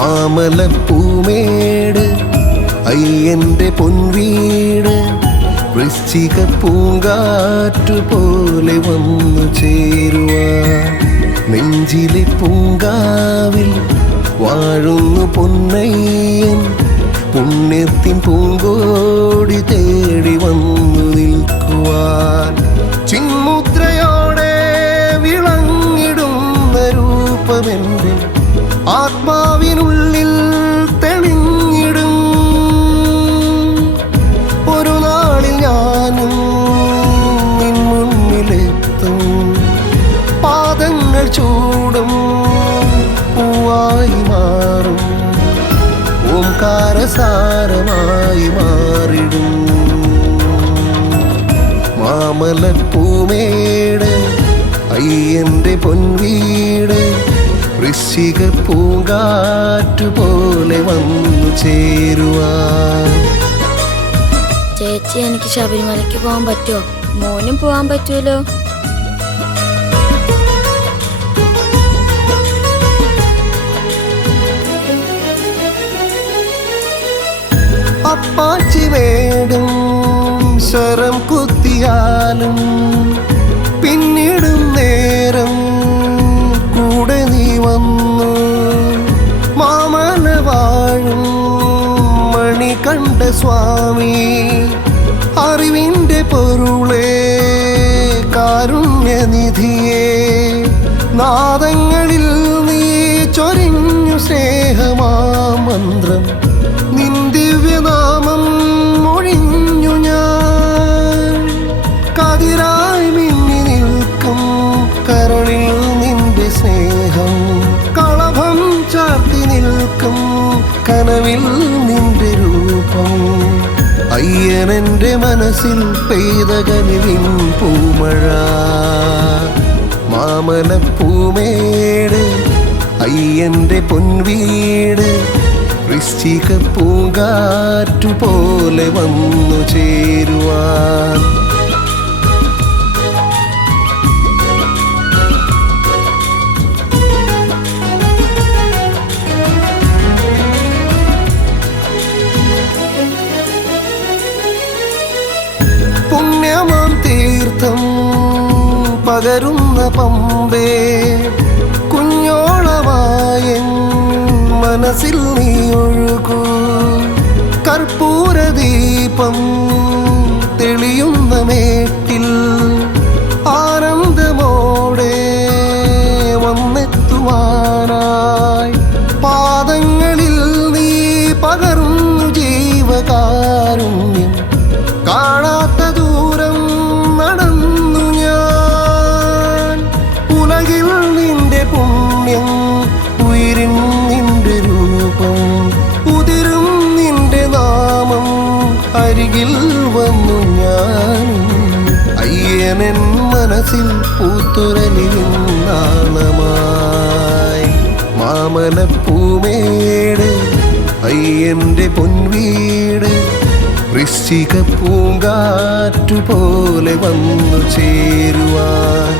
മാമലപ്പൂമേട് അയ്യന്റെ പൊൻവീട് വൃശ്ചിക പൂങ്കാറ്റു പോലെ വന്നു ചേരുവാൻ നെഞ്ചിലെ പൂങ്കാവിൽ വാഴുന്നു പൊന്നയ്യൻ പുണ്യത്തിൻ പൂങ്കോടി തേടി വന്നു നിൽക്കുവാൻ ചിന്മുദ്രയോടെ വിളങ്ങിടുന്ന രൂപമെന്റെ ആത്മാവിനുള്ളിൽ തെളിഞ്ഞിടും. ഒരു നാളിൽ ഞാനും നിൻ മുന്നിലെത്തും, പാദങ്ങൾ ചൂടും പൂവായി മാറും, ഓംകാരസാരമായി മാറിടും. മാമലപ്പൂമേട് അയ്യന്റെ പൊൻവീട് വൃശ്ചിക പൂങ്കാറ്റു പോലെ വന്നു ചേരുവാൻ. ചേച്ചി, എനിക്ക് ശബരിമലയ്ക്ക് പോകാൻ പറ്റുമോ? മോനും പോകാൻ പറ്റുമല്ലോ. അപ്പാച്ചി വേടും സ്വരം കുത്തിയാലും പിന്നിടും നേരം കൂടെ നീ വന്നു. മാമല വാഴും മണികണ്ഠ സ്വാമി, അറിവിൻ്റെ പൊരുളേ കാരുണ്യനിധിയേ, നാദങ്ങളിൽ നീ ചൊരിഞ്ഞു സ്നേഹമാമന്ത്രം, നിൻ ദിവ്യനാമം മൊഴിഞ്ഞു ഞാൻ. കതിരായി മിന്നി നിൽക്കും കരളിൽ നിന്റെ സ്നേഹം, കളഭം ചാർത്തി നിൽക്കും കനവിൽ നിന്റെ രൂപം. അയ്യനെന്റെ മനസ്സിൽ പെയ്ത കനിവിൻ പൂമഴ. മാമലപ്പൂമേട് അയ്യന്റെ പൊൻവീട് വൃശ്ചിക പൂങ്കാറ്റു പോലെ വന്നു ചേരുവാൻ. പുണ്യമാം തീർത്ഥം പകരുന്ന പമ്പേ, കുഞ്ഞോളമായ മനസ്സിൽ നീ ഒഴുകൂ. കർപ്പൂരദീപം തെളിയുന്ന മേട്ടിൽ ആനന്ദമോടെ വന്നെത്തുവാനായി പാദങ്ങളിൽ നീ പകർന്നു ജീവകാരുണ്യം. കാണാത്ത ദൂരം നടന്നു ഞാൻ, ഉലകിൽ നിന്റെ പുണ്യം ഉയരിൻ നിന്റെ രൂപം, ഉതിരും നിന്റെ നാമം അരികിൽ വന്നു ഞാൻ. അയ്യനൻ മനസ്സിൽ പൂത്തുരലിൻ നാളമായി. മാമലപ്പൂമേട് അയ്യന്റെ പൊൻവീട് വൃശ്ചിക പൂങ്കാറ്റു പോലെ വന്നു ചേരുവാൻ.